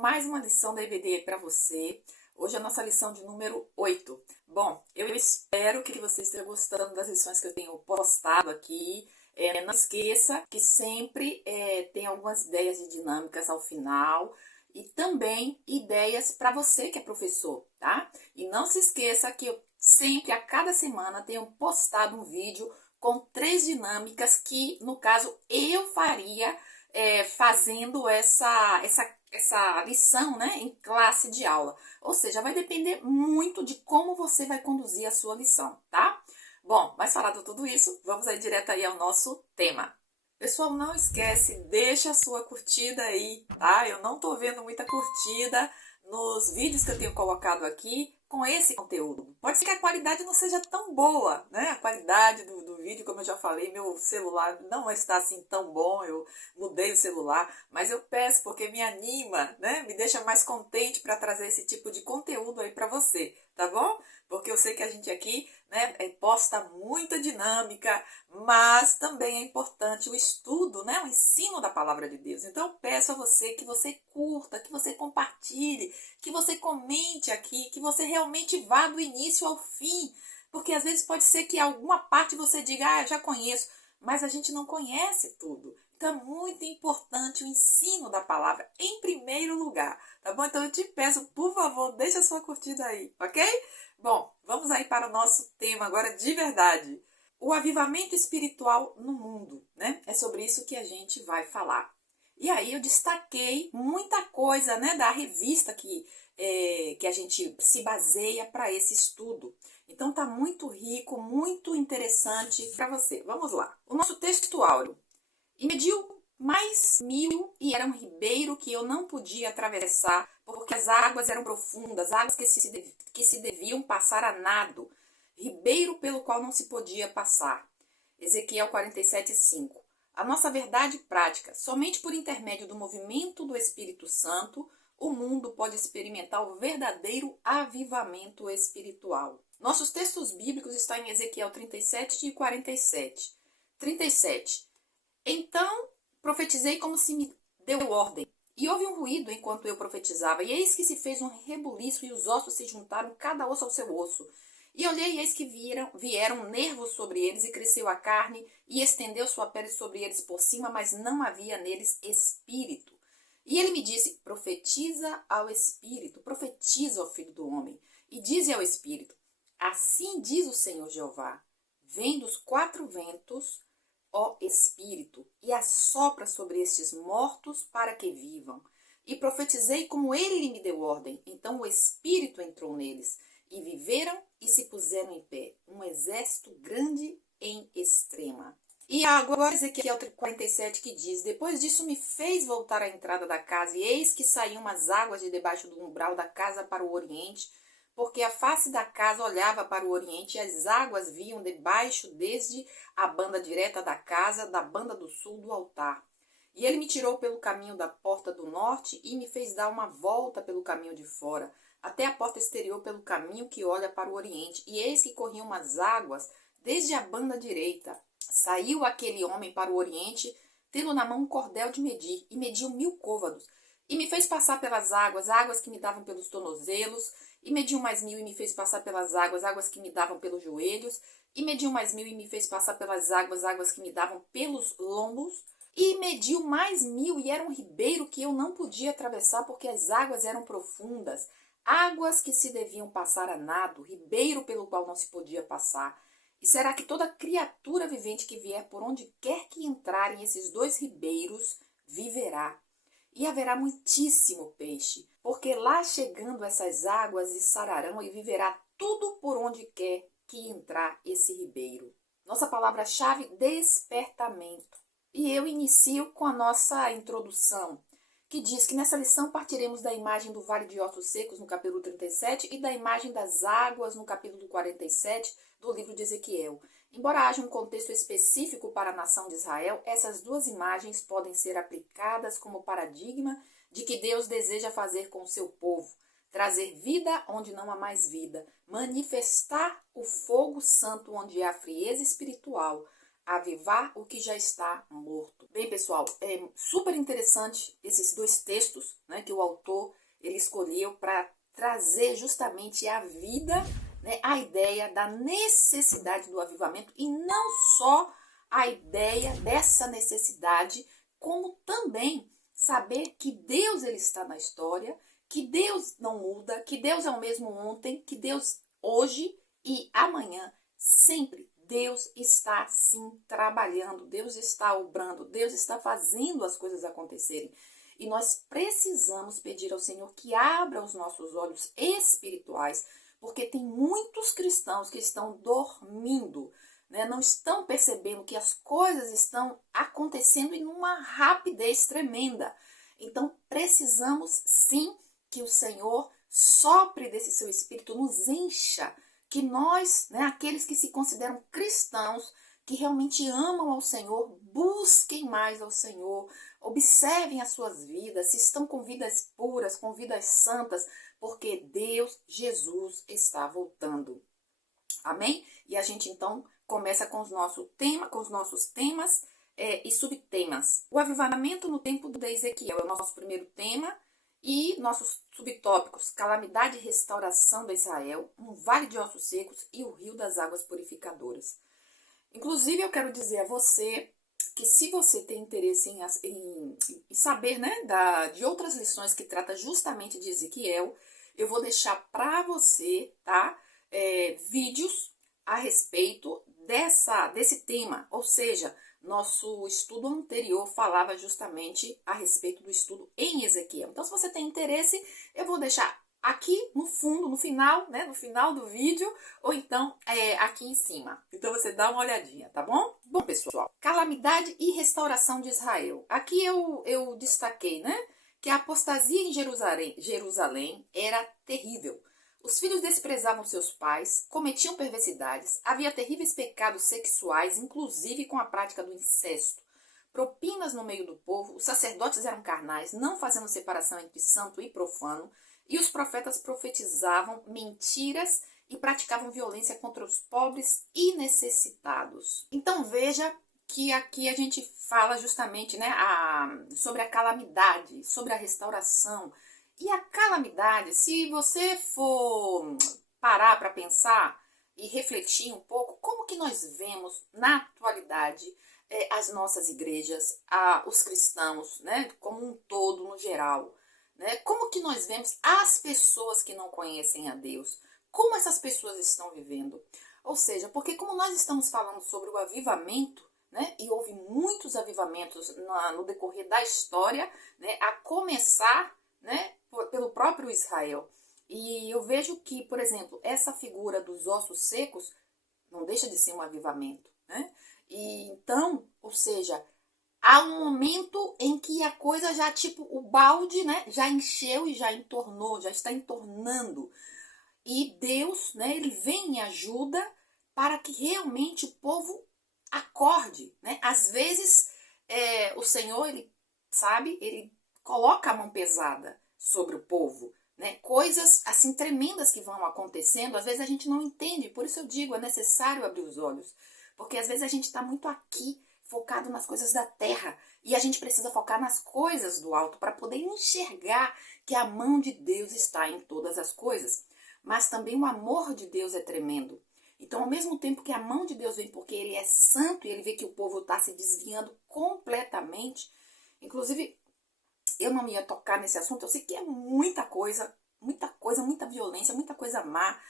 mais uma lição da EBD para você. Hoje é a nossa lição de número 8. Bom, eu espero que você esteja gostando das lições que eu tenho postado aqui. Não esqueça que sempre tem algumas ideias de dinâmicas ao final e também ideias para você que é professor, tá? E não se esqueça que eu sempre, a cada semana, tenho postado um vídeo com 3 dinâmicas que, no caso, eu faria fazendo essa lição, né, em classe de aula. Ou seja, vai depender muito de como você vai conduzir a sua lição, tá? Bom, mas falado tudo isso, vamos aí direto aí ao nosso tema. Pessoal, não esquece, deixa a sua curtida aí, tá? Eu não tô vendo muita curtida nos vídeos que eu tenho colocado aqui com esse conteúdo. Pode ser que a qualidade não seja tão boa, né? A qualidade do vídeo, como eu já falei, meu celular não está assim tão bom, eu mudei o celular, mas eu peço porque me anima, né? Me deixa mais contente para trazer esse tipo de conteúdo aí para você, tá bom? Porque eu sei que a gente aqui, né, posta muita dinâmica, mas também é importante o estudo, né, o ensino da palavra de Deus. Então eu peço a você que você curta, que você compartilhe, que você comente aqui, que você realmente vá do início ao fim, porque às vezes pode ser que alguma parte você diga, ah, eu já conheço, mas a gente não conhece tudo. Então é muito importante o ensino da palavra em primeiro lugar, tá bom? Então eu te peço, por favor, deixa a sua curtida aí, ok? Bom, vamos aí para o nosso tema agora de verdade. O avivamento espiritual no mundo, né? É sobre isso que a gente vai falar. E aí eu destaquei muita coisa, né, da revista que a gente se baseia para esse estudo. Então tá muito rico, muito interessante para você. Vamos lá. O nosso texto áureo. E mediu mais 1000 e era um ribeiro que eu não podia atravessar, porque as águas eram profundas, águas que se deviam passar a nado, ribeiro pelo qual não se podia passar. Ezequiel 47:5. A nossa verdade prática, somente por intermédio do movimento do Espírito Santo, o mundo pode experimentar o verdadeiro avivamento espiritual. Nossos textos bíblicos estão em Ezequiel 37 e 47. 37. Então profetizei como se me deu ordem. E houve um ruído enquanto eu profetizava, e eis que se fez um rebuliço, e os ossos se juntaram, cada osso ao seu osso. E olhei, e eis que vieram nervos sobre eles, e cresceu a carne, e estendeu sua pele sobre eles por cima, mas não havia neles espírito. E ele me disse, profetiza ao espírito, profetiza ao filho do homem, e dize ao espírito, assim diz o Senhor Jeová, vem dos 4 ventos, ó Espírito, e assopra sobre estes mortos para que vivam. E profetizei como ele me deu ordem. Então o Espírito entrou neles, e viveram e se puseram em pé, um exército grande em extrema. E agora Ezequiel 47 que diz, depois disso me fez voltar à entrada da casa, e eis que saíam umas águas de debaixo do umbral da casa para o oriente, porque a face da casa olhava para o oriente e as águas vinham debaixo desde a banda direta da casa, da banda do sul do altar. E ele me tirou pelo caminho da porta do norte e me fez dar uma volta pelo caminho de fora, até a porta exterior pelo caminho que olha para o oriente. E eis que corriam umas águas desde a banda direita. Saiu aquele homem para o oriente, tendo na mão um cordel de medir, e mediu 1000 côvados. E me fez passar pelas águas, águas que me davam pelos tornozelos, e mediu mais 1000 e me fez passar pelas águas, águas que me davam pelos joelhos, e mediu mais 1000 e me fez passar pelas águas, águas que me davam pelos lombos, e mediu mais 1000 e era um ribeiro que eu não podia atravessar porque as águas eram profundas, águas que se deviam passar a nado, ribeiro pelo qual não se podia passar. E será que toda criatura vivente que vier por onde quer que entrarem esses 2 ribeiros viverá? E haverá muitíssimo peixe, porque lá chegando essas águas sararão e viverá tudo por onde quer que entrar esse ribeiro. Nossa palavra-chave, despertamento. E eu inicio com a nossa introdução, que diz que nessa lição partiremos da imagem do Vale de Ossos Secos, no capítulo 37, e da imagem das águas, no capítulo 47 do livro de Ezequiel. Embora haja um contexto específico para a nação de Israel, essas 2 imagens podem ser aplicadas como paradigma de que Deus deseja fazer com o seu povo, trazer vida onde não há mais vida, manifestar o fogo santo onde há frieza espiritual, avivar o que já está morto. Bem, pessoal, é super interessante esses dois textos, né, que o autor ele escolheu para trazer justamente à vida, né, a ideia da necessidade do avivamento, e não só a ideia dessa necessidade, como também saber que Deus ele está na história, que Deus não muda, que Deus é o mesmo ontem, que Deus hoje e amanhã, sempre Deus está sim trabalhando, Deus está obrando, Deus está fazendo as coisas acontecerem. E nós precisamos pedir ao Senhor que abra os nossos olhos espirituais, porque tem muitos cristãos que estão dormindo, né? Não estão percebendo que as coisas estão acontecendo em uma rapidez tremenda. Então precisamos sim que o Senhor sopre desse seu espírito, nos encha, que nós, né, aqueles que se consideram cristãos, que realmente amam ao Senhor, busquem mais ao Senhor, observem as suas vidas, se estão com vidas puras, com vidas santas, porque Deus, Jesus, está voltando. Amém? E a gente então começa com os nossos temas e subtemas. O avivamento no tempo de Ezequiel é o nosso primeiro tema. E nossos subtópicos: calamidade e restauração de Israel, um vale de ossos secos e o rio das águas purificadoras. Inclusive, eu quero dizer a você que se você tem interesse em saber, né, de outras lições que trata justamente de Ezequiel, eu vou deixar para você, tá, vídeos a respeito desse tema, ou seja, nosso estudo anterior falava justamente a respeito do estudo em Ezequiel. Então, se você tem interesse, eu vou deixar aqui no fundo, no final, né, no final do vídeo, ou então aqui em cima. Então, você dá uma olhadinha, tá bom? Bom, pessoal, calamidade e restauração de Israel. Aqui eu destaquei, né, que a apostasia em Jerusalém era terrível. Os filhos desprezavam seus pais, cometiam perversidades, havia terríveis pecados sexuais, inclusive com a prática do incesto. Propinas no meio do povo, os sacerdotes eram carnais, não fazendo separação entre santo e profano, e os profetas profetizavam mentiras e praticavam violência contra os pobres e necessitados. Então veja que aqui a gente fala justamente, né, sobre a calamidade, sobre a restauração. E a calamidade, se você for parar para pensar e refletir um pouco, como que nós vemos na atualidade as nossas igrejas, os cristãos, né, como um todo, no geral, né? Como que nós vemos as pessoas que não conhecem a Deus? Como essas pessoas estão vivendo? Ou seja, porque como nós estamos falando sobre o avivamento, né, e houve muitos avivamentos no decorrer da história, né, a começar, né, pelo próprio Israel. E eu vejo que, por exemplo, essa figura dos ossos secos não deixa de ser um avivamento, né? E então, ou seja, há um momento em que a coisa já, tipo, o balde, né, já encheu e já entornou, já está entornando. E Deus, né, ele vem e ajuda para que realmente o povo acorde, né? Às vezes, o Senhor, ele, sabe, ele coloca a mão pesada sobre o povo, né? Coisas assim tremendas que vão acontecendo, às vezes a gente não entende, por isso eu digo, é necessário abrir os olhos, porque às vezes a gente está muito aqui, focado nas coisas da terra, e a gente precisa focar nas coisas do alto para poder enxergar que a mão de Deus está em todas as coisas. Mas também o amor de Deus é tremendo. Então, ao mesmo tempo que a mão de Deus vem porque ele é santo e ele vê que o povo está se desviando completamente, inclusive, eu não ia tocar nesse assunto, eu sei que é muita coisa, muita violência, muita coisa má,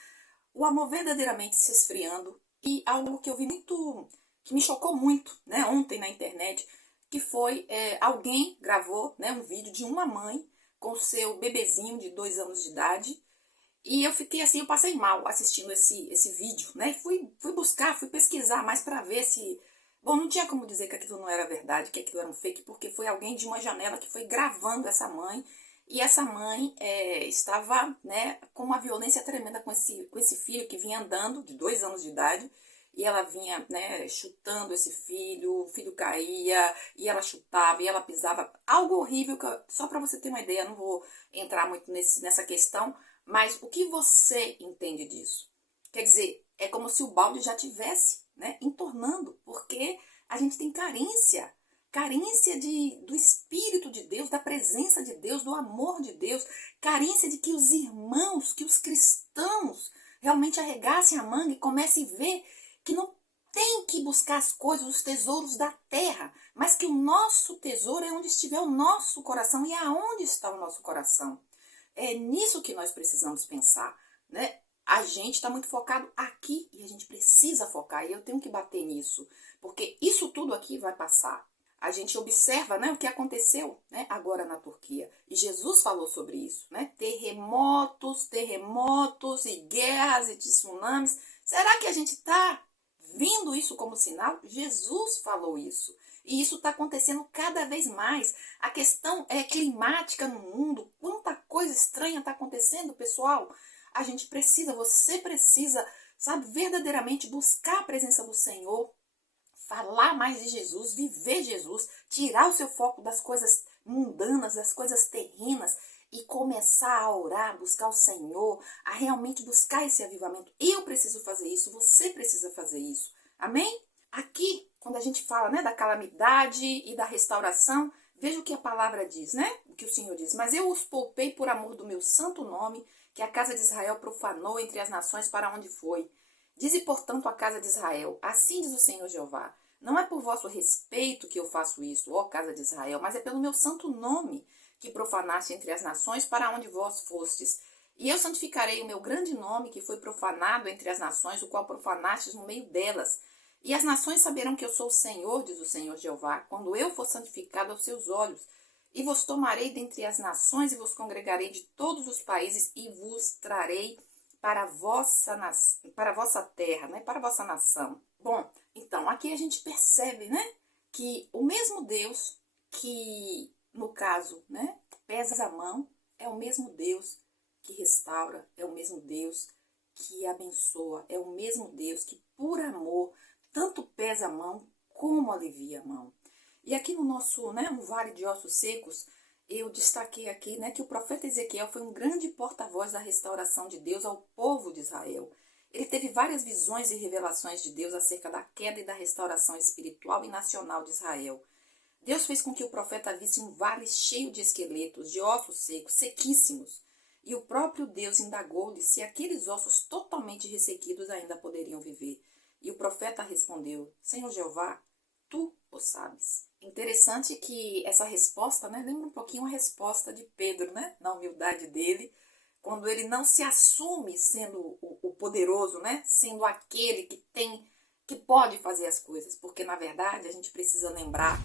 o amor verdadeiramente se esfriando, e algo que eu vi muito, que me chocou muito, né, ontem na internet, que foi, alguém gravou, né, um vídeo de uma mãe com o seu bebezinho de 2 anos de idade, e eu fiquei assim, eu passei mal assistindo esse vídeo, né, fui buscar, fui pesquisar mais para ver se... Bom, não tinha como dizer que aquilo não era verdade, que aquilo era um fake, porque foi alguém de uma janela que foi gravando essa mãe, e essa mãe estava, né, com uma violência tremenda com esse filho que vinha andando, de 2 anos de idade, e ela vinha, né, chutando esse filho, o filho caía, e ela chutava, e ela pisava, algo horrível, só para você ter uma ideia, não vou entrar muito nessa questão, mas o que você entende disso? Quer dizer, é como se o balde já tivesse, né, entornando, porque A gente tem carência. Carência do Espírito de Deus, da presença de Deus, do amor de Deus. Carência de que os irmãos, que os cristãos realmente arregassem a manga e comecem a ver que não tem que buscar as coisas, os tesouros da terra, mas que o nosso tesouro é onde estiver o nosso coração. E aonde está o nosso coração? É nisso que nós precisamos pensar, né? A gente está muito focado aqui e a gente precisa focar. E eu tenho que bater nisso, porque isso tudo aqui vai passar. A gente observa, né, o que aconteceu, né, agora na Turquia. E Jesus falou sobre isso, né? Terremotos e guerras e tsunamis. Será que a gente está vendo isso como sinal? Jesus falou isso. E isso está acontecendo cada vez mais. A questão é climática no mundo. Quanta coisa estranha está acontecendo, pessoal. A gente precisa, você precisa, sabe, verdadeiramente buscar a presença do Senhor. Falar mais de Jesus, viver Jesus, tirar o seu foco das coisas mundanas, das coisas terrenas e começar a orar, buscar o Senhor, a realmente buscar esse avivamento. Eu preciso fazer isso, você precisa fazer isso. Amém? Aqui, quando a gente fala, né, da calamidade e da restauração, veja o que a palavra diz, né? O que o Senhor diz. Mas eu os poupei por amor do meu santo nome, que a casa de Israel profanou entre as nações para onde foi. Dize, portanto, a casa de Israel, assim diz o Senhor Jeová, não é por vosso respeito que eu faço isso, ó casa de Israel, mas é pelo meu santo nome que profanaste entre as nações para onde vós fostes. E eu santificarei o meu grande nome que foi profanado entre as nações, o qual profanastes no meio delas. E as nações saberão que eu sou o Senhor, diz o Senhor Jeová, quando eu for santificado aos seus olhos. E vos tomarei dentre as nações e vos congregarei de todos os países e vos trarei para a vossa terra, né, para a vossa nação. Bom, então aqui a gente percebe, né, que o mesmo Deus que, no caso, né, pesa a mão, é o mesmo Deus que restaura, é o mesmo Deus que abençoa, é o mesmo Deus que, por amor, tanto pesa a mão como alivia a mão. E aqui no nosso, né, no Vale de Ossos Secos, eu destaquei aqui, né, que o profeta Ezequiel foi um grande porta-voz da restauração de Deus ao povo de Israel. Ele teve várias visões e revelações de Deus acerca da queda e da restauração espiritual e nacional de Israel. Deus fez com que o profeta visse um vale cheio de esqueletos, de ossos secos, sequíssimos. E o próprio Deus indagou-lhe se aqueles ossos totalmente ressequidos ainda poderiam viver. E o profeta respondeu, Senhor Jeová, tu o sabes. Interessante que essa resposta, né, lembra um pouquinho a resposta de Pedro, né, na humildade dele, quando ele não se assume sendo o poderoso, né, sendo aquele que pode fazer as coisas, porque na verdade a gente precisa lembrar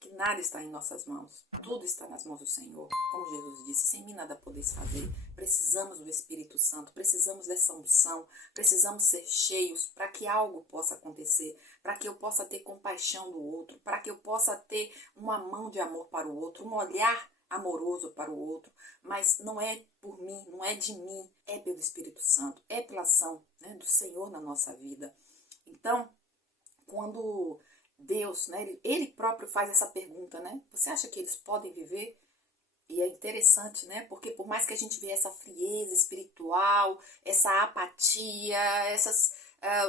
que nada está em nossas mãos, tudo está nas mãos do Senhor. Como Jesus disse, sem mim nada podeis fazer. Precisamos do Espírito Santo, precisamos dessa unção, precisamos ser cheios para que algo possa acontecer, para que eu possa ter compaixão do outro, para que eu possa ter uma mão de amor para o outro, um olhar amoroso para o outro, mas não é por mim, não é de mim, é pelo Espírito Santo, é pela ação, né, do Senhor na nossa vida. Então, quando Deus, né, ele próprio faz essa pergunta, né? Você acha que eles podem viver? E é interessante, né? Porque por mais que a gente veja essa frieza espiritual, essa apatia,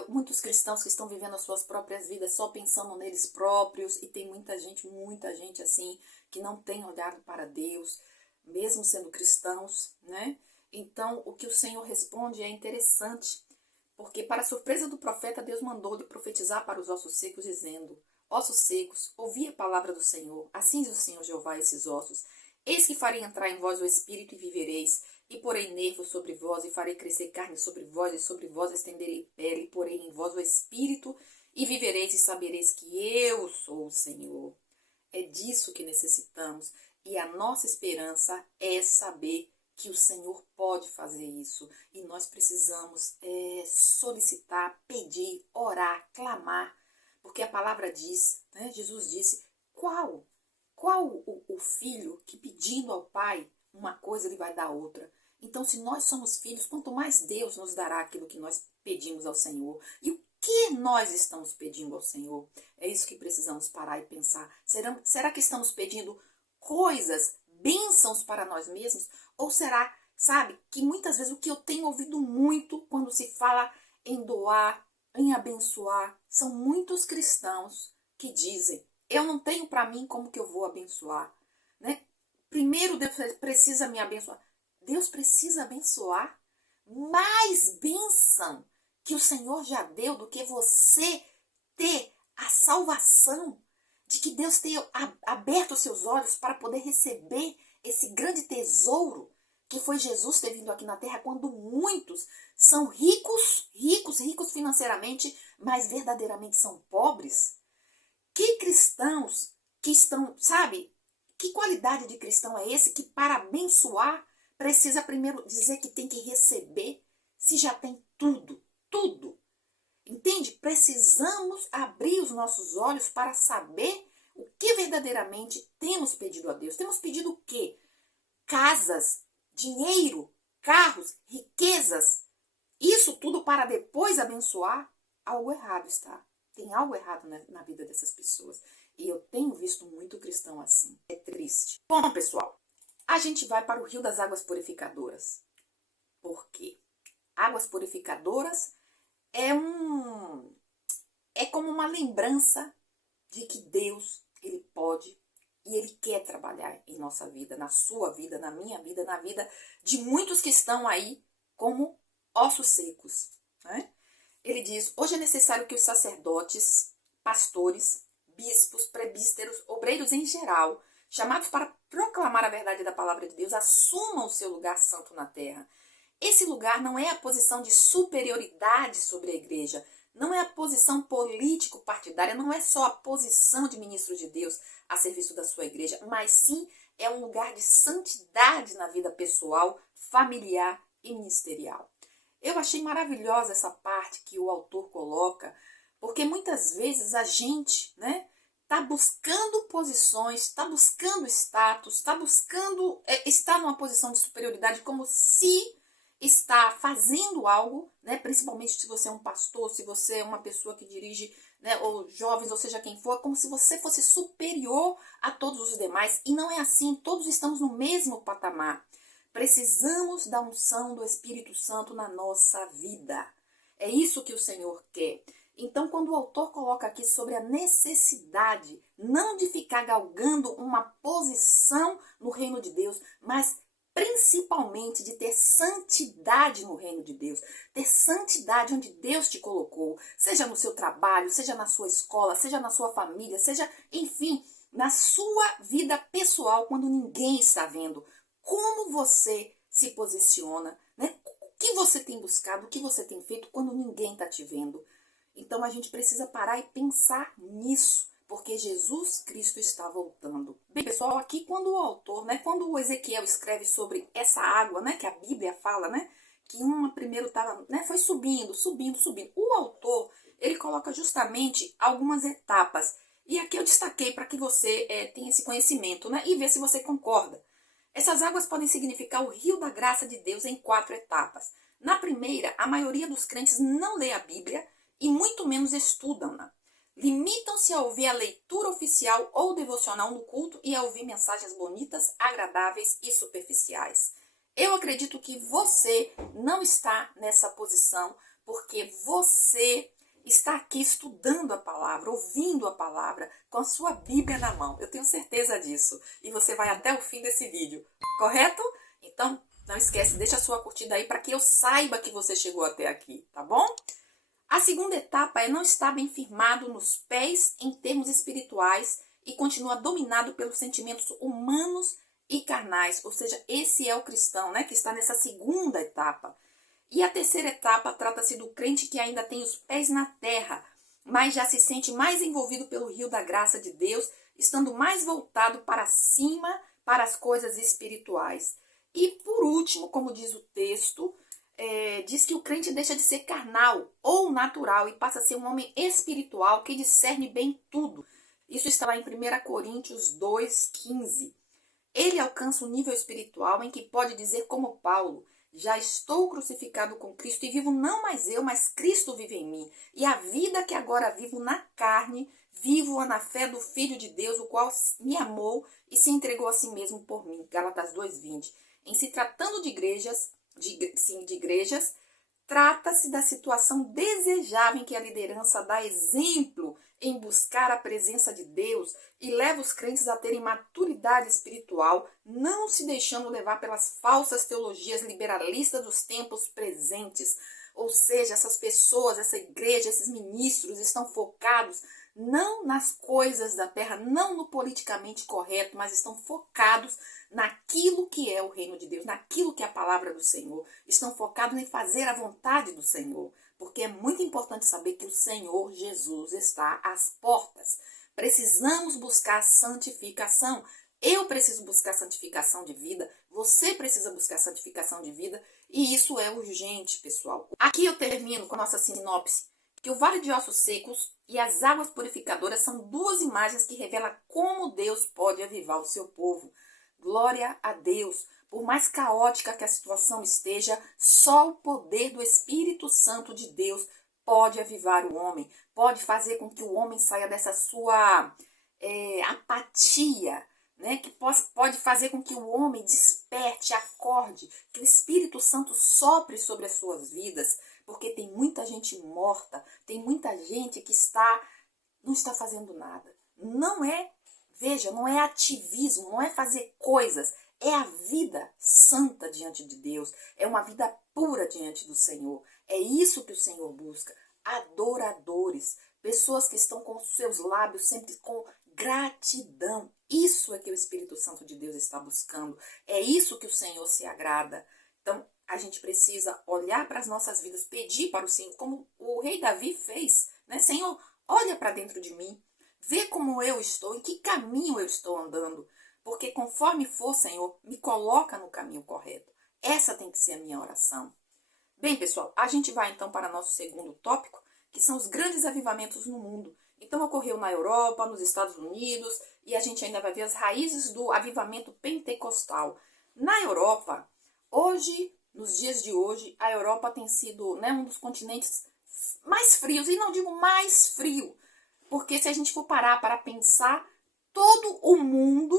muitos cristãos que estão vivendo as suas próprias vidas só pensando neles próprios, e tem muita gente assim, que não tem olhado para Deus, mesmo sendo cristãos, né? Então, o que o Senhor responde é interessante, porque, para a surpresa do profeta, Deus mandou-lhe profetizar para os ossos secos, dizendo, ossos secos, ouvi a palavra do Senhor, assim diz o Senhor Jeová a esses ossos, eis que farei entrar em vós o Espírito e vivereis, e porei nervos sobre vós, e farei crescer carne sobre vós, e sobre vós estenderei pele, e porei em vós o Espírito, e vivereis, e sabereis que eu sou o Senhor. É disso que necessitamos, e a nossa esperança é saber que o Senhor pode fazer isso. E nós precisamos solicitar, pedir, orar, clamar. Porque a palavra diz, né, Jesus disse, qual o filho que pedindo ao Pai uma coisa ele vai dar outra? Então, se nós somos filhos, quanto mais Deus nos dará aquilo que nós pedimos ao Senhor. E o que nós estamos pedindo ao Senhor? É isso que precisamos parar e pensar. Será que estamos pedindo coisas, bênçãos para nós mesmos? Ou será, sabe, que muitas vezes o que eu tenho ouvido muito quando se fala em doar, em abençoar, são muitos cristãos que dizem, eu não tenho para mim como que eu vou abençoar, né? Primeiro Deus precisa me abençoar. Deus precisa abençoar mais bênção que o Senhor já deu do que você ter a salvação, de que Deus tenha aberto os seus olhos para poder receber esse grande tesouro que foi Jesus ter vindo aqui na terra, quando muitos são ricos financeiramente, mas verdadeiramente são pobres. Que cristãos que estão, sabe, que qualidade de cristão é esse que para abençoar precisa primeiro dizer que tem que receber, se já tem tudo, tudo. Entende? Precisamos abrir os nossos olhos para saber o que verdadeiramente temos pedido a Deus. Temos pedido o quê? Casas, dinheiro, carros, riquezas. Isso tudo para depois abençoar? Algo errado está. Tem algo errado na vida dessas pessoas. E eu tenho visto muito cristão assim. É triste. Bom, pessoal, a gente vai para o Rio das Águas Purificadoras. Por quê? Águas purificadoras é como uma lembrança de que Deus, Ele pode e Ele quer trabalhar em nossa vida, na sua vida, na minha vida, na vida de muitos que estão aí como ossos secos, né? Ele diz, hoje é necessário que os sacerdotes, pastores, bispos, presbíteros, obreiros em geral, chamados para proclamar a verdade da palavra de Deus, assumam o seu lugar santo na terra. Esse lugar não é a posição de superioridade sobre a igreja, não é a posição político-partidária, não é só a posição de ministro de Deus a serviço da sua igreja, mas sim é um lugar de santidade na vida pessoal, familiar e ministerial. Eu achei maravilhosa essa parte que o autor coloca, porque muitas vezes a gente, né, está buscando posições, está buscando status, está buscando estar numa posição de superioridade como se está fazendo algo, né, principalmente se você é um pastor, se você é uma pessoa que dirige, né, ou jovens, ou seja quem for, como se você fosse superior a todos os demais. E não é assim, todos estamos no mesmo patamar. Precisamos da unção do Espírito Santo na nossa vida. É isso que o Senhor quer. Então, quando o autor coloca aqui sobre a necessidade, não de ficar galgando uma posição no reino de Deus, mas principalmente de ter santidade no reino de Deus, ter santidade onde Deus te colocou, seja no seu trabalho, seja na sua escola, seja na sua família, seja, enfim, na sua vida pessoal, quando ninguém está vendo. Como você se posiciona, né? O que você tem buscado, o que você tem feito quando ninguém está te vendo. Então a gente precisa parar e pensar nisso, porque Jesus Cristo está voltando. Bem, pessoal, aqui quando o autor, né, quando o Ezequiel escreve sobre essa água, né, que a Bíblia fala, né, que uma primeiro estava, né, foi subindo. O autor, ele coloca justamente algumas etapas. E aqui eu destaquei para que você tenha esse conhecimento, né, e ver se você concorda. Essas águas podem significar o rio da graça de Deus em 4 etapas. Na primeira, a maioria dos crentes não lê a Bíblia e muito menos estudam-na. Limitam-se a ouvir a leitura oficial ou devocional no culto e a ouvir mensagens bonitas, agradáveis e superficiais. Eu acredito que você não está nessa posição porque você está aqui estudando a palavra, ouvindo a palavra, com a sua Bíblia na mão. Eu tenho certeza disso. E você vai até o fim desse vídeo, correto? Então, não esquece, deixa a sua curtida aí para que eu saiba que você chegou até aqui, tá bom? A segunda etapa é não estar bem firmado nos pés em termos espirituais e continua dominado pelos sentimentos humanos e carnais. Ou seja, esse é o cristão, né, que está nessa segunda etapa. E a terceira etapa trata-se do crente que ainda tem os pés na terra, mas já se sente mais envolvido pelo rio da graça de Deus, estando mais voltado para cima, para as coisas espirituais. E por último, como diz o texto, diz que o crente deixa de ser carnal ou natural e passa a ser um homem espiritual que discerne bem tudo. Isso está lá em 1 Coríntios 2,15. Ele alcança um nível espiritual em que pode dizer como Paulo: já estou crucificado com Cristo e vivo não mais eu, mas Cristo vive em mim. E a vida que agora vivo na carne, vivo-a na fé do Filho de Deus, o qual me amou e se entregou a si mesmo por mim. Gálatas 2,20. Em se tratando de igrejas, trata-se da situação desejável em que a liderança dá exemplo em buscar a presença de Deus e leva os crentes a terem maturidade espiritual, não se deixando levar pelas falsas teologias liberalistas dos tempos presentes. Ou seja, essas pessoas, essa igreja, esses ministros estão focados não nas coisas da terra, não no politicamente correto, mas estão focados naquilo que é o reino de Deus, naquilo que é a palavra do Senhor. Estão focados em fazer a vontade do Senhor, porque é muito importante saber que o Senhor Jesus está às portas. Precisamos buscar santificação. Eu preciso buscar santificação de vida, você precisa buscar santificação de vida, e isso é urgente, pessoal. Aqui eu termino com a nossa sinopse, que o vale de ossos secos e as águas purificadoras são duas imagens que revelam como Deus pode avivar o seu povo. Glória a Deus! Por mais caótica que a situação esteja, só o poder do Espírito Santo de Deus pode avivar o homem, pode fazer com que o homem saia dessa sua apatia, né? Que pode fazer com que o homem desperte, acorde, que o Espírito Santo sopre sobre as suas vidas, porque tem muita gente morta, tem muita gente que não está fazendo nada. Não é ativismo, não é fazer coisas, é a vida santa diante de Deus, é uma vida pura diante do Senhor. É isso que o Senhor busca, adoradores, pessoas que estão com seus lábios sempre com gratidão. Isso é que o Espírito Santo de Deus está buscando, é isso que o Senhor se agrada. Então, a gente precisa olhar para as nossas vidas, pedir para o Senhor, como o rei Davi fez, né? Senhor, olha para dentro de mim, vê como eu estou, em que caminho eu estou andando, porque conforme for, Senhor, me coloca no caminho correto. Essa tem que ser a minha oração. Bem, pessoal, a gente vai então para nosso segundo tópico, que são os grandes avivamentos no mundo. Então, ocorreu na Europa, nos Estados Unidos, e a gente ainda vai ver as raízes do avivamento pentecostal. Na Europa, nos dias de hoje, a Europa tem sido, né, um dos continentes mais frios, e não digo mais frio, porque se a gente for parar para pensar, todo o mundo,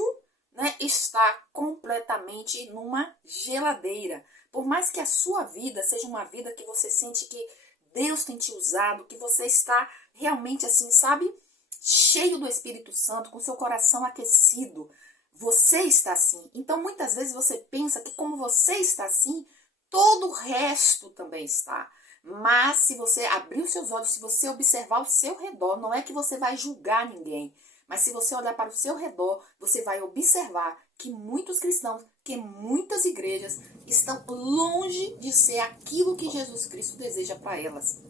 né, está completamente numa geladeira. Por mais que a sua vida seja uma vida que você sente que Deus tem te usado, que você está realmente assim, sabe, cheio do Espírito Santo, com seu coração aquecido, você está assim. Então, muitas vezes você pensa que como você está assim, todo o resto também está. Mas se você abrir os seus olhos, se você observar ao seu redor, não é que você vai julgar ninguém, mas se você olhar para o seu redor, você vai observar que muitos cristãos, que muitas igrejas estão longe de ser aquilo que Jesus Cristo deseja para elas.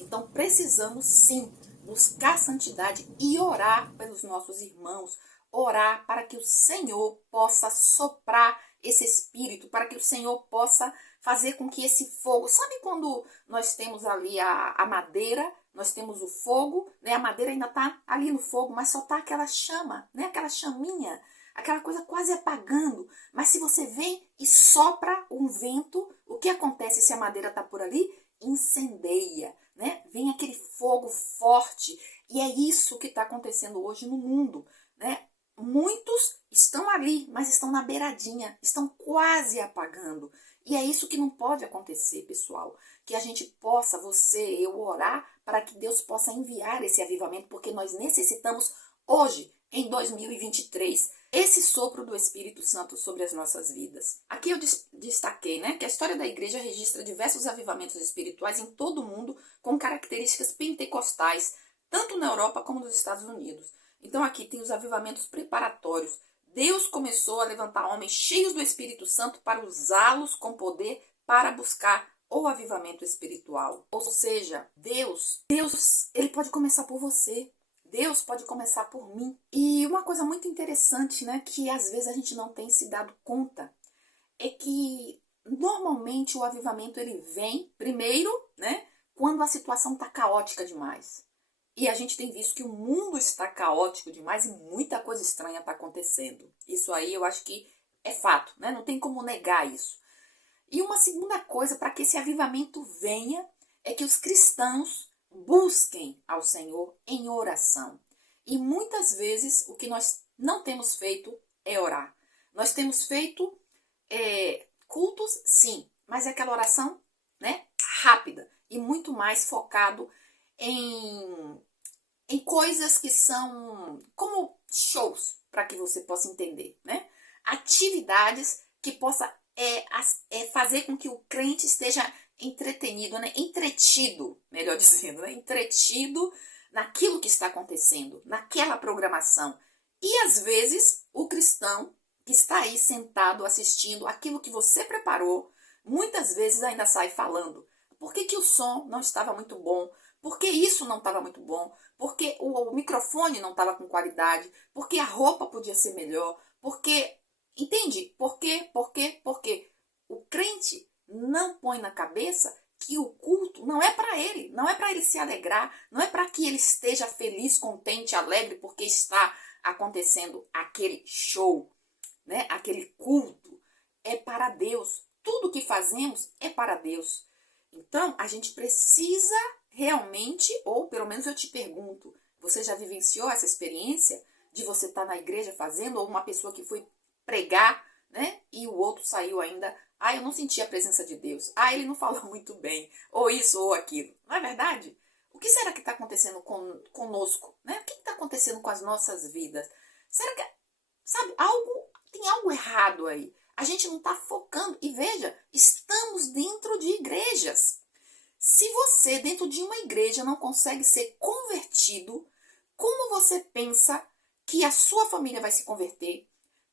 Então precisamos sim buscar santidade e orar pelos nossos irmãos, orar para que o Senhor possa soprar esse espírito, para que o Senhor possa fazer com que esse fogo, sabe quando nós temos ali a madeira, nós temos o fogo, né? A madeira ainda está ali no fogo, mas só está aquela chama, né? Aquela chaminha, aquela coisa quase apagando. Mas se você vem e sopra um vento, o que acontece se a madeira está por ali? Incendeia, né? Vem aquele fogo forte. E é isso que está acontecendo hoje no mundo, né? Muitos estão ali, mas estão na beiradinha, estão quase apagando. E é isso que não pode acontecer, pessoal. Que a gente possa, você, eu, orar para que Deus possa enviar esse avivamento, porque nós necessitamos hoje, em 2023, esse sopro do Espírito Santo sobre as nossas vidas. Aqui eu destaquei, né, que a história da igreja registra diversos avivamentos espirituais em todo o mundo com características pentecostais, tanto na Europa como nos Estados Unidos. Então aqui tem os avivamentos preparatórios. Deus começou a levantar homens cheios do Espírito Santo para usá-los com poder para buscar o avivamento espiritual. Ou seja, Deus, ele pode começar por você. Deus pode começar por mim. E uma coisa muito interessante, né, que às vezes a gente não tem se dado conta, é que normalmente o avivamento ele vem primeiro, né, quando a situação está caótica demais. E a gente tem visto que o mundo está caótico demais e muita coisa estranha está acontecendo. Isso aí eu acho que é fato, né? Não tem como negar isso. E uma segunda coisa para que esse avivamento venha é que os cristãos busquem ao Senhor em oração. E muitas vezes o que nós não temos feito é orar. Nós temos feito cultos, sim, mas é aquela oração, né, rápida e muito mais focado em em coisas que são como shows, para que você possa entender, né? Atividades que possa fazer com que o crente esteja entretenido, né? Entretido, melhor dizendo, né? Entretido naquilo que está acontecendo, naquela programação. E às vezes o cristão que está aí sentado assistindo aquilo que você preparou, muitas vezes ainda sai falando. Por que o som não estava muito bom? Por que isso não estava muito bom? Porque o microfone não estava com qualidade? Porque a roupa podia ser melhor? Porque, entende? Por quê? Por quê? Porque o crente não põe na cabeça que o culto não é para ele, não é para ele se alegrar, não é para que ele esteja feliz, contente, alegre, porque está acontecendo aquele show, né? Aquele culto. É para Deus. Tudo que fazemos é para Deus. Então, a gente precisa realmente, ou pelo menos eu te pergunto, você já vivenciou essa experiência de você estar na igreja fazendo, ou uma pessoa que foi pregar, né? E o outro saiu ainda, eu não senti a presença de Deus. Ele não falou muito bem, ou isso ou aquilo. Não é verdade? O que será que está acontecendo conosco, né? O que está acontecendo com as nossas vidas? Será que, sabe, tem algo errado aí? A gente não está focando. E veja, estamos dentro de igrejas. Se você, dentro de uma igreja, não consegue ser convertido, como você pensa que a sua família vai se converter?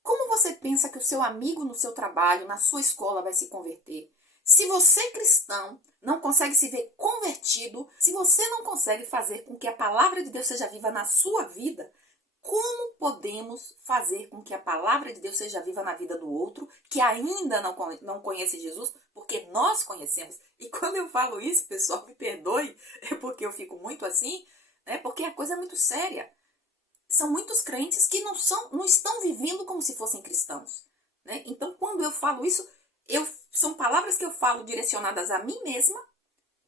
Como você pensa que o seu amigo no seu trabalho, na sua escola, vai se converter? Se você, cristão, não consegue se ver convertido, se você não consegue fazer com que a palavra de Deus seja viva na sua vida, como podemos fazer com que a palavra de Deus seja viva na vida do outro, que ainda não conhece Jesus, porque nós conhecemos? E quando eu falo isso, pessoal, me perdoe, é porque eu fico muito assim, né? Porque a coisa é muito séria. São muitos crentes que não estão vivendo como se fossem cristãos, né? Então, quando eu falo isso, são palavras que eu falo direcionadas a mim mesma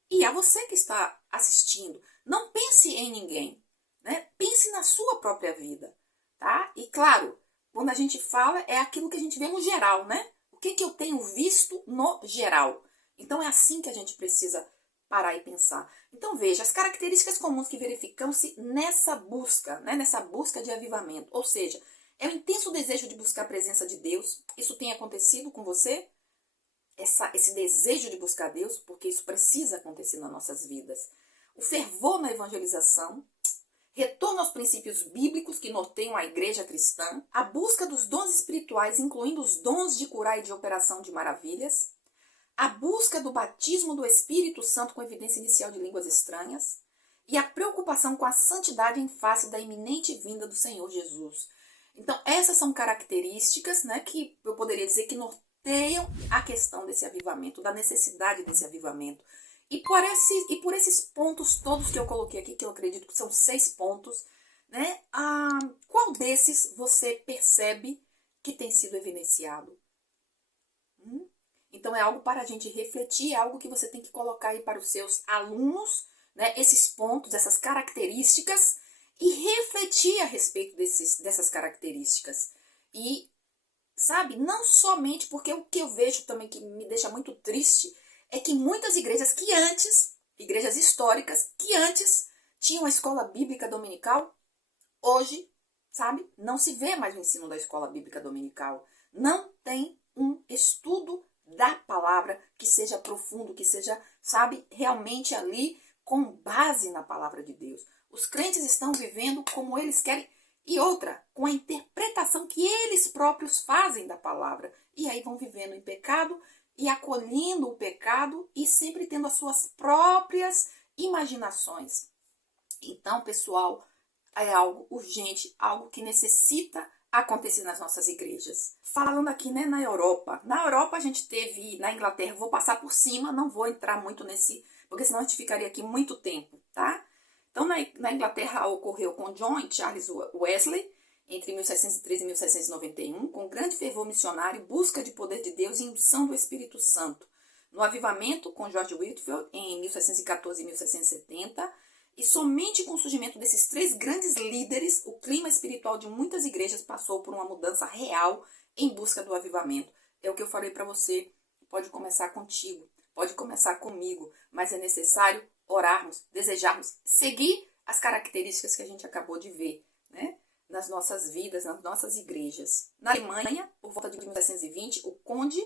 e a você que está assistindo. Não pense em ninguém, né? Pense na sua própria vida, tá? E claro, quando a gente fala, é aquilo que a gente vê no geral, né? O que eu tenho visto no geral. Então é assim que a gente precisa parar e pensar. Então veja, as características comuns que verificam-se nessa busca, né? Nessa busca de avivamento. Ou seja, é o intenso desejo de buscar a presença de Deus. Isso tem acontecido com você? Esse desejo de buscar Deus, porque isso precisa acontecer nas nossas vidas. O fervor na evangelização, retorno aos princípios bíblicos que norteiam a igreja cristã, a busca dos dons espirituais, incluindo os dons de curar e de operação de maravilhas, a busca do batismo do Espírito Santo com evidência inicial de línguas estranhas e a preocupação com a santidade em face da iminente vinda do Senhor Jesus. Então, essas são características, né, que eu poderia dizer que norteiam a questão desse avivamento, da necessidade desse avivamento. E por esses pontos todos que eu coloquei aqui, que eu acredito que são 6 pontos, né, qual desses você percebe que tem sido evidenciado? Então é algo para a gente refletir, é algo que você tem que colocar aí para os seus alunos, né, esses pontos, essas características, e refletir a respeito dessas características. E, sabe, não somente porque o que eu vejo também que me deixa muito triste é que muitas igrejas que antes, igrejas históricas, que antes tinham a escola bíblica dominical, hoje, sabe, não se vê mais o ensino da escola bíblica dominical. Não tem um estudo da palavra que seja profundo, que seja, sabe, realmente ali com base na palavra de Deus. Os crentes estão vivendo como eles querem e outra, com a interpretação que eles próprios fazem da palavra. E aí vão vivendo em pecado e acolhendo o pecado e sempre tendo as suas próprias imaginações. Então, pessoal, é algo urgente, algo que necessita acontecer nas nossas igrejas. Falando aqui, né, na Europa. Na Europa a gente teve, na Inglaterra, vou passar por cima, não vou entrar muito nesse, porque senão a gente ficaria aqui muito tempo, tá? Então, na Inglaterra ocorreu com John e Charles Wesley, entre 1713 e 1791, com grande fervor missionário, busca de poder de Deus e indução do Espírito Santo. No avivamento, com George Whitefield, em 1714 e 1770, e somente com o surgimento desses 3 grandes líderes, o clima espiritual de muitas igrejas passou por uma mudança real em busca do avivamento. É o que eu falei para você, pode começar contigo, pode começar comigo, mas é necessário orarmos, desejarmos, seguir as características que a gente acabou de ver, né? Nas nossas vidas, nas nossas igrejas. Na Alemanha, por volta de 1720, o conde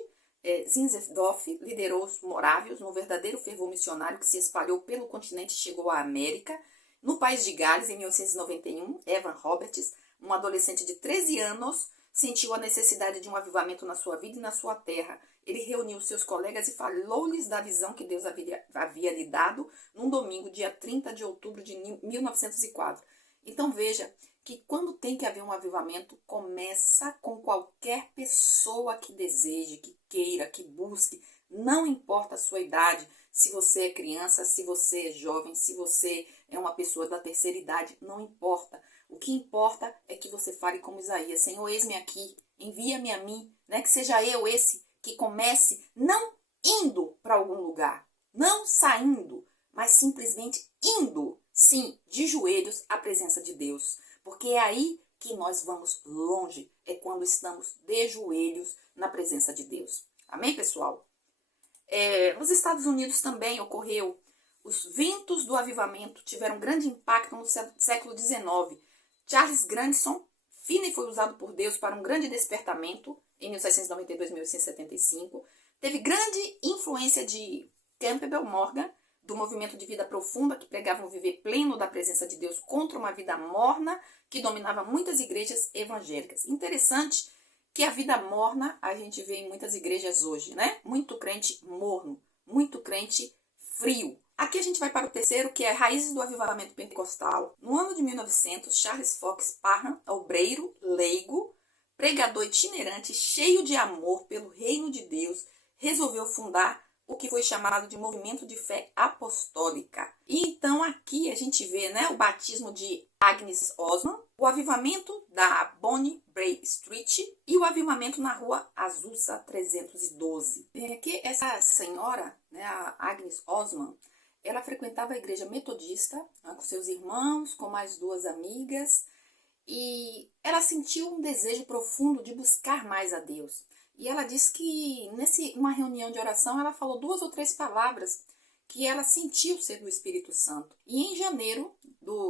Zinzendorf liderou os morávios no verdadeiro fervor missionário que se espalhou pelo continente e chegou à América. No país de Gales, em 1891, Evan Roberts, um adolescente de 13 anos, sentiu a necessidade de um avivamento na sua vida e na sua terra. Ele reuniu seus colegas e falou-lhes da visão que Deus havia lhe dado num domingo, dia 30 de outubro de 1904. Então veja que quando tem que haver um avivamento, começa com qualquer pessoa que deseje, que queira, que busque, não importa a sua idade, se você é criança, se você é jovem, se você é uma pessoa da terceira idade, não importa. O que importa é que você fale como Isaías: Senhor, eis-me aqui, envia-me a mim, né? Que seja eu esse que comece não indo para algum lugar, não saindo, mas simplesmente indo, sim, de joelhos à presença de Deus. Porque é aí que nós vamos longe, é quando estamos de joelhos na presença de Deus. Amém, pessoal? Nos Estados Unidos também ocorreu. Os ventos do avivamento tiveram grande impacto no século XIX. Charles Grandison Finney foi usado por Deus para um grande despertamento em 1792 e 1875. Teve grande influência de Campbell Morgan, do movimento de vida profunda, que pregava um viver pleno da presença de Deus contra uma vida morna que dominava muitas igrejas evangélicas. Interessante que a vida morna a gente vê em muitas igrejas hoje, né? Muito crente morno, muito crente frio. Aqui a gente vai para o terceiro, que é Raízes do Avivamento Pentecostal. No ano de 1900, Charles Fox Parham, obreiro, leigo, pregador itinerante, cheio de amor pelo reino de Deus, resolveu fundar o que foi chamado de movimento de fé apostólica. E então aqui a gente vê, né, o batismo de Agnes Osman, o avivamento da Bonnie Bray Street e o avivamento na rua Azusa 312. E aqui essa senhora, né, a Agnes Osman, ela frequentava a igreja metodista, né, com seus irmãos, com mais duas amigas, e ela sentiu um desejo profundo de buscar mais a Deus. E ela disse que numa reunião de oração ela falou 2 ou 3 palavras que ela sentiu ser do Espírito Santo. E em janeiro,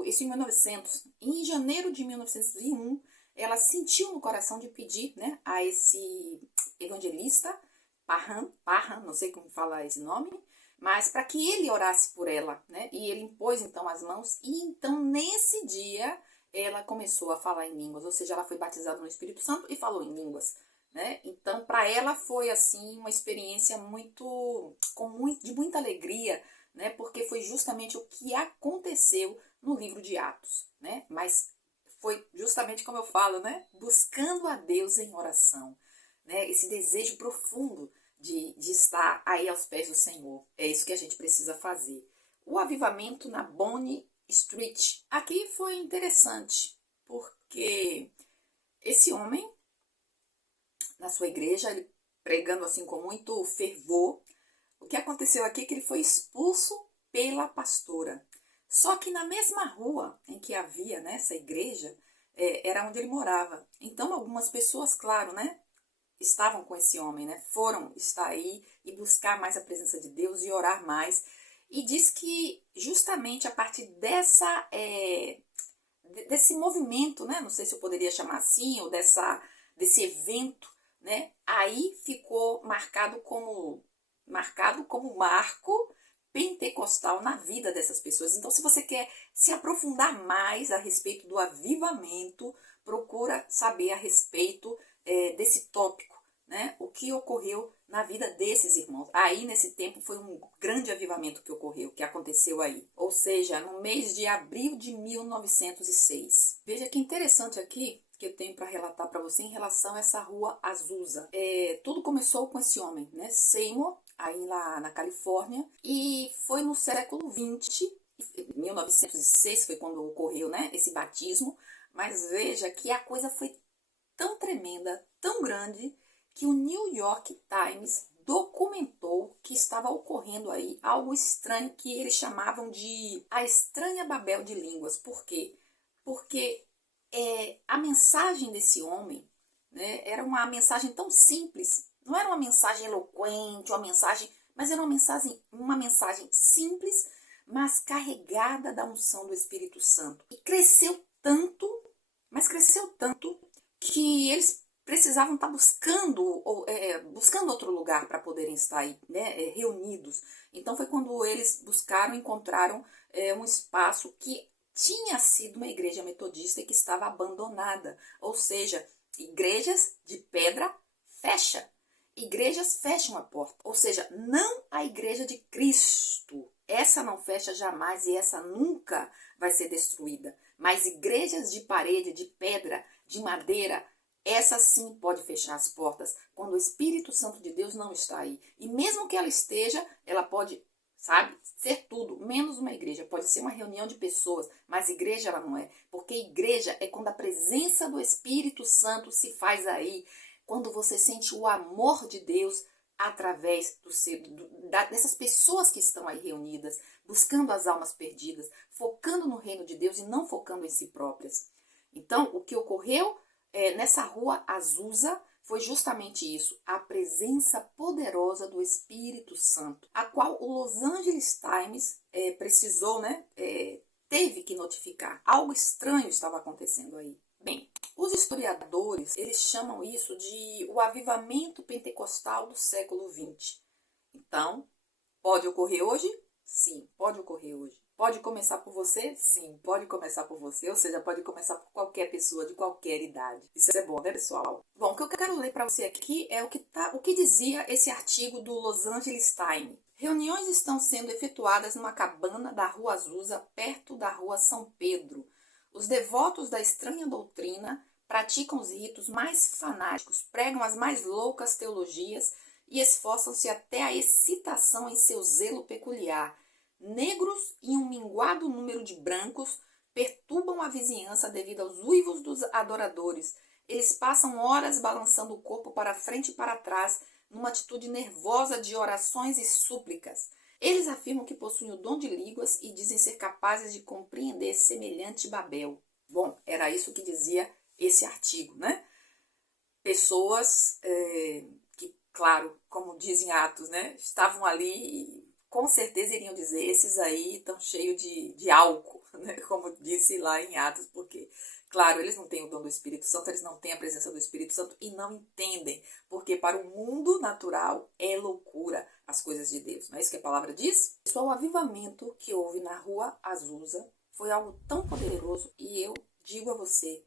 isso em 1900, em janeiro de 1901, ela sentiu no coração de pedir, né, a esse evangelista, Parham, não sei como falar esse nome, mas para que ele orasse por ela, né? E ele impôs então as mãos, e então nesse dia ela começou a falar em línguas, ou seja, ela foi batizada no Espírito Santo e falou em línguas, né? Então para ela foi assim uma experiência de muita alegria, né? Porque foi justamente o que aconteceu no livro de Atos, né? Mas foi justamente como eu falo, né? Buscando a Deus em oração, né? Esse desejo profundo de estar aí aos pés do Senhor. É isso que a gente precisa fazer. O avivamento na Bonnie Street. Aqui foi interessante, porque esse homem, na sua igreja, ele pregando assim com muito fervor, o que aconteceu aqui é que ele foi expulso pela pastora. Só que na mesma rua em que havia, né, essa igreja, era onde ele morava. Então algumas pessoas, claro, né, estavam com esse homem, né? Foram estar aí e buscar mais a presença de Deus e orar mais. E diz que justamente a partir desse movimento, né? Não sei se eu poderia chamar assim, ou desse evento, né? Aí ficou marcado como marco pentecostal na vida dessas pessoas. Então, se você quer se aprofundar mais a respeito do avivamento, procura saber a respeito desse tópico, né? O que ocorreu na vida desses irmãos. Aí, nesse tempo, foi um grande avivamento que aconteceu aí. Ou seja, no mês de abril de 1906. Veja que interessante aqui que eu tenho para relatar para você em relação a essa rua Azusa. Tudo começou com esse homem, né? Seymour, aí lá na Califórnia, e foi no século XX, 1906 foi quando ocorreu, né, esse batismo, mas veja que a coisa foi tão tremenda, tão grande, que o New York Times documentou que estava ocorrendo aí algo estranho que eles chamavam de a estranha Babel de línguas. Por quê? Porque a mensagem desse homem, né, era uma mensagem tão simples, não era uma mensagem eloquente, mas era uma mensagem simples, mas carregada da unção do Espírito Santo. E cresceu tanto, mas cresceu tanto, que eles precisavam estar buscando outro lugar para poderem estar aí, né, reunidos. Então foi quando eles encontraram um espaço que tinha sido uma igreja metodista e que estava abandonada. Ou seja, igrejas de pedra fecham. Igrejas fecham a porta. Ou seja, não a igreja de Cristo. Essa não fecha jamais e essa nunca vai ser destruída. Mas igrejas de parede, de pedra, de madeira, essa sim pode fechar as portas quando o Espírito Santo de Deus não está aí. E mesmo que ela esteja, ela pode, sabe, ser tudo, menos uma igreja. Pode ser uma reunião de pessoas, mas igreja ela não é. Porque igreja é quando a presença do Espírito Santo se faz aí. Quando você sente o amor de Deus através dessas pessoas que estão aí reunidas, buscando as almas perdidas, focando no reino de Deus e não focando em si próprias. Então, o que ocorreu nessa rua Azusa foi justamente isso, a presença poderosa do Espírito Santo, a qual o Los Angeles Times precisou, teve que notificar. Algo estranho estava acontecendo aí. Bem, os historiadores, eles chamam isso de o avivamento pentecostal do século XX. Então, pode ocorrer hoje? Sim, pode ocorrer hoje. Pode começar por você? Sim, pode começar por você. Ou seja, pode começar por qualquer pessoa de qualquer idade. Isso é bom, né, pessoal? Bom, o que eu quero ler para você aqui é o que dizia esse artigo do Los Angeles Times. Reuniões estão sendo efetuadas numa cabana da Rua Azusa, perto da Rua São Pedro. Os devotos da estranha doutrina praticam os ritos mais fanáticos, pregam as mais loucas teologias e esforçam-se até a excitação em seu zelo peculiar. Negros e um minguado número de brancos perturbam a vizinhança devido aos uivos dos adoradores. Eles passam horas balançando o corpo para frente e para trás, numa atitude nervosa de orações e súplicas. Eles afirmam que possuem o dom de línguas e dizem ser capazes de compreender semelhante Babel. Bom, era isso que dizia esse artigo, né? Pessoas que, claro, como dizem Atos, né? Estavam ali e com certeza iriam dizer, esses aí estão cheios de álcool, né? Como disse lá em Atos, porque, claro, eles não têm o dom do Espírito Santo, eles não têm a presença do Espírito Santo e não entendem, porque para o mundo natural é loucura as coisas de Deus. Não é isso que a palavra diz? Só o avivamento que houve na Rua Azusa foi algo tão poderoso e eu digo a você,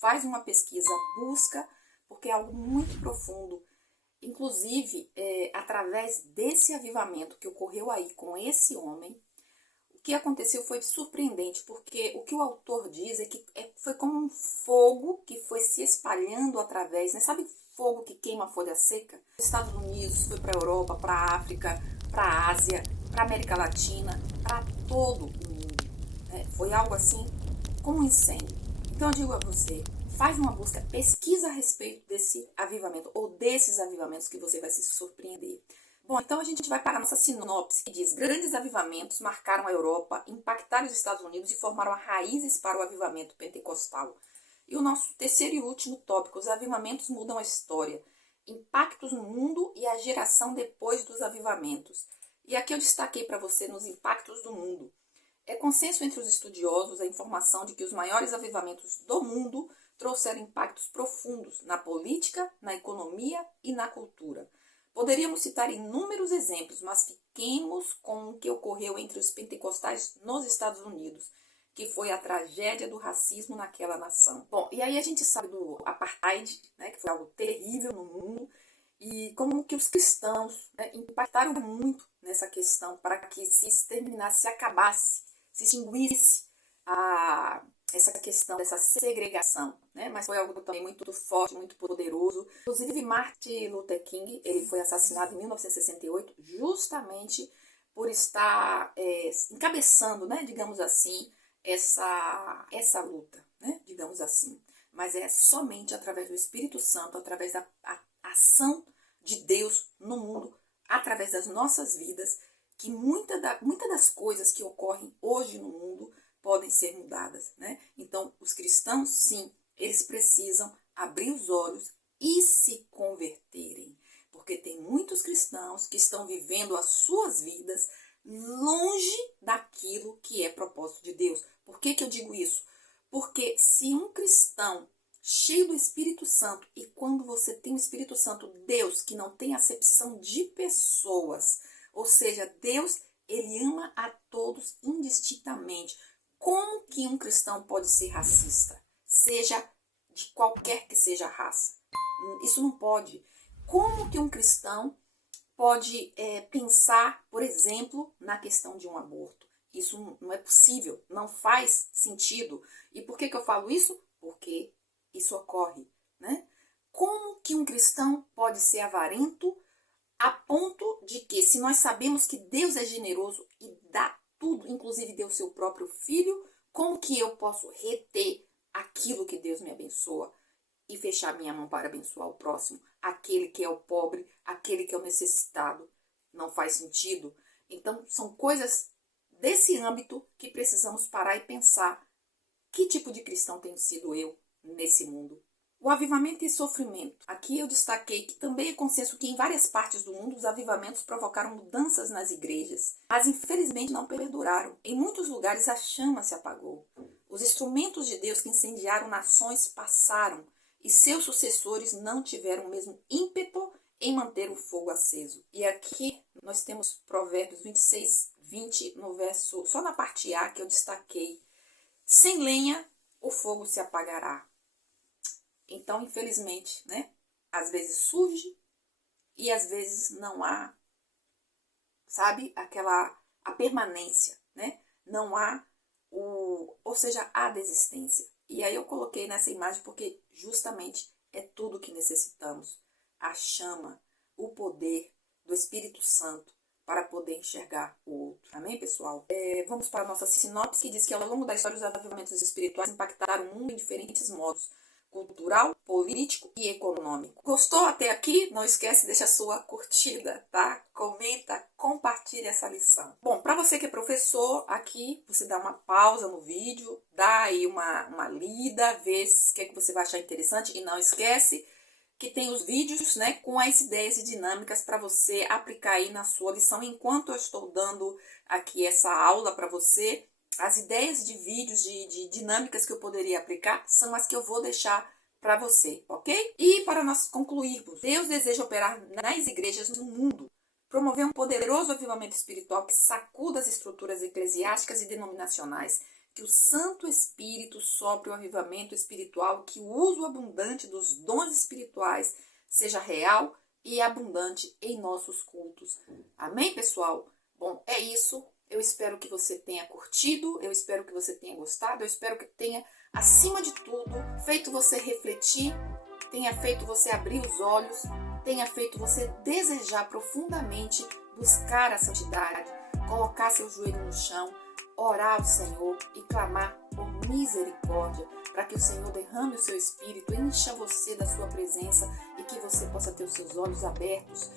faz uma pesquisa, busca, porque é algo muito profundo. Inclusive, através desse avivamento que ocorreu aí com esse homem, o que aconteceu foi surpreendente, porque o que o autor diz é que foi como um fogo que foi se espalhando através, né? Sabe fogo que queima folha seca? Os Estados Unidos, foi para a Europa, para a África, para a Ásia, para a América Latina, para todo o mundo. Né? Foi algo assim como um incêndio. Então eu digo a você, faz uma busca, pesquisa a respeito desse avivamento ou desses avivamentos que você vai se surpreender. Bom, então a gente vai para a nossa sinopse, que diz: grandes avivamentos marcaram a Europa, impactaram os Estados Unidos e formaram raízes para o avivamento pentecostal. E o nosso terceiro e último tópico: os avivamentos mudam a história, impactos no mundo e a geração depois dos avivamentos. E aqui eu destaquei para você nos impactos do mundo. É consenso entre os estudiosos a informação de que os maiores avivamentos do mundo trouxeram impactos profundos na política, na economia e na cultura. Poderíamos citar inúmeros exemplos, mas fiquemos com o que ocorreu entre os pentecostais nos Estados Unidos, que foi a tragédia do racismo naquela nação. Bom, e aí a gente sabe do apartheid, né, que foi algo terrível no mundo, e como que os cristãos, né, impactaram muito nessa questão para que se exterminasse, se acabasse, se extinguisse essa questão dessa segregação, né? Mas foi algo também muito forte, muito poderoso. Inclusive, Martin Luther King, ele foi assassinado em 1968 justamente por estar encabeçando, né, digamos assim, essa luta, né, digamos assim. Mas é somente através do Espírito Santo, através da ação de Deus no mundo, através das nossas vidas, que muitas das coisas que ocorrem hoje no mundo podem ser mudadas, né? Então, os cristãos, sim, eles precisam abrir os olhos e se converterem, porque tem muitos cristãos que estão vivendo as suas vidas longe daquilo você tem o Espírito Santo, Deus, que não tem acepção de pessoas, ou seja, Deus, ele ama a todos indistintamente. Como que um cristão pode ser racista? Seja de qualquer que seja a raça. Isso não pode. Como que um cristão pode pensar, por exemplo, na questão de um aborto? Isso não é possível, não faz sentido. E por que eu falo isso? Porque isso ocorre, né? Como que um cristão pode ser avarento a ponto de que, se nós sabemos que Deus é generoso e dá tudo, inclusive deu seu próprio filho, como que eu posso reter aquilo que Deus me abençoa e fechar minha mão para abençoar o próximo, aquele que é o pobre, aquele que é o necessitado? Não faz sentido. Então, são coisas desse âmbito que precisamos parar e pensar: que tipo de cristão tenho sido eu nesse mundo? O avivamento e sofrimento. Aqui eu destaquei que também é consenso que em várias partes do mundo os avivamentos provocaram mudanças nas igrejas, mas infelizmente não perduraram. Em muitos lugares a chama se apagou. Os instrumentos de Deus que incendiaram nações passaram e seus sucessores não tiveram o mesmo ímpeto em manter o fogo aceso. E aqui nós temos Provérbios 26, 20, no verso, só na parte A que eu destaquei. Sem lenha o fogo se apagará. Então, infelizmente, né? Às vezes surge e às vezes não há, sabe, a permanência, né? Não há ou seja, a desistência. E aí eu coloquei nessa imagem porque justamente é tudo que necessitamos. A chama, o poder do Espírito Santo para poder enxergar o outro. Amém, pessoal? Vamos para a nossa sinopse, que diz que ao longo da história os avivamentos espirituais impactaram o mundo em diferentes modos: cultural, político e econômico. Gostou até aqui? Não esquece de deixar sua curtida, tá? Comenta, compartilha essa lição. Bom, para você que é professor, aqui você dá uma pausa no vídeo, dá aí uma lida, vê o que é que você vai achar interessante e não esquece que tem os vídeos, né, com as ideias e dinâmicas para você aplicar aí na sua lição. Enquanto eu estou dando aqui essa aula para você, as ideias de vídeos, de dinâmicas que eu poderia aplicar são as que eu vou deixar para você, ok? E para nós concluirmos, Deus deseja operar nas igrejas no mundo, promover um poderoso avivamento espiritual que sacuda as estruturas eclesiásticas e denominacionais, que o Santo Espírito sopre o avivamento espiritual, que o uso abundante dos dons espirituais seja real e abundante em nossos cultos. Amém, pessoal? Bom, é isso. Eu espero que você tenha curtido, eu espero que você tenha gostado, eu espero que tenha, acima de tudo, feito você refletir, tenha feito você abrir os olhos, tenha feito você desejar profundamente buscar a santidade, colocar seu joelho no chão, orar ao Senhor e clamar por misericórdia, para que o Senhor derrame o seu espírito, encha você da sua presença e que você possa ter os seus olhos abertos,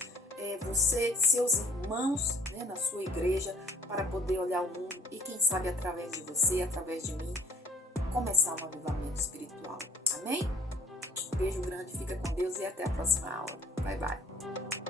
você, seus irmãos, né, na sua igreja, para poder olhar o mundo e quem sabe através de você, através de mim, começar um avivamento espiritual. Amém? Beijo grande, fica com Deus e até a próxima aula. Bye, bye.